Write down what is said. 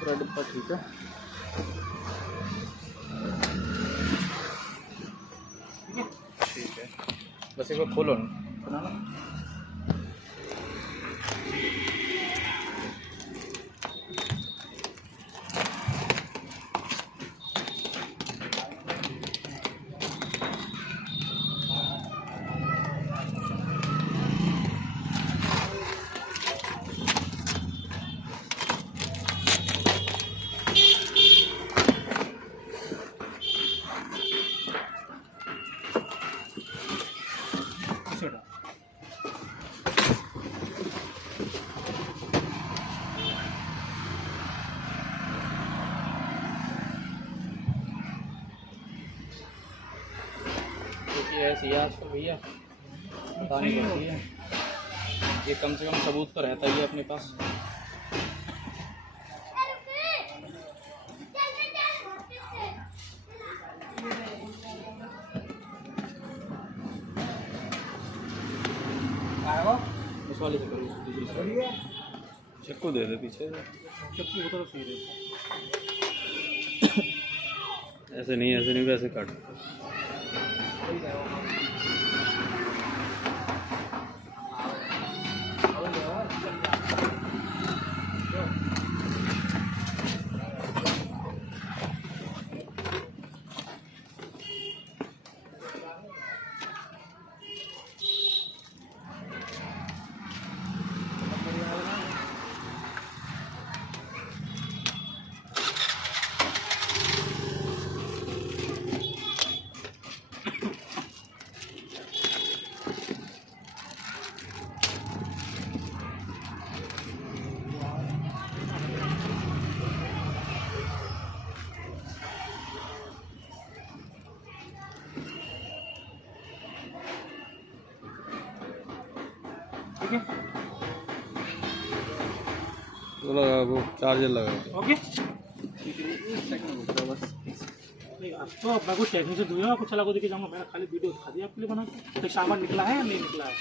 पूरा डिब्बा ठीक है। ठीक है, बस एक बार खोलो ना। ऐसी है आपको भैया बतानी पड़ती है, ये कम से कम सबूत तो रहता ही है अपने पास। उस वाले से चक्कू दे दे पीछे, चक्कू तो सही रहता। ऐसे नहीं वैसे काट। लगा वो चार्जर लगा। ओके बस तो अपना कुछ टेक्निक से दूंगा, कुछ अलग को देखे जाऊँगा। मैंने खाली वीडियो दिखा दिया आपके लिए बना के, तो सामान निकला है या नहीं निकला है।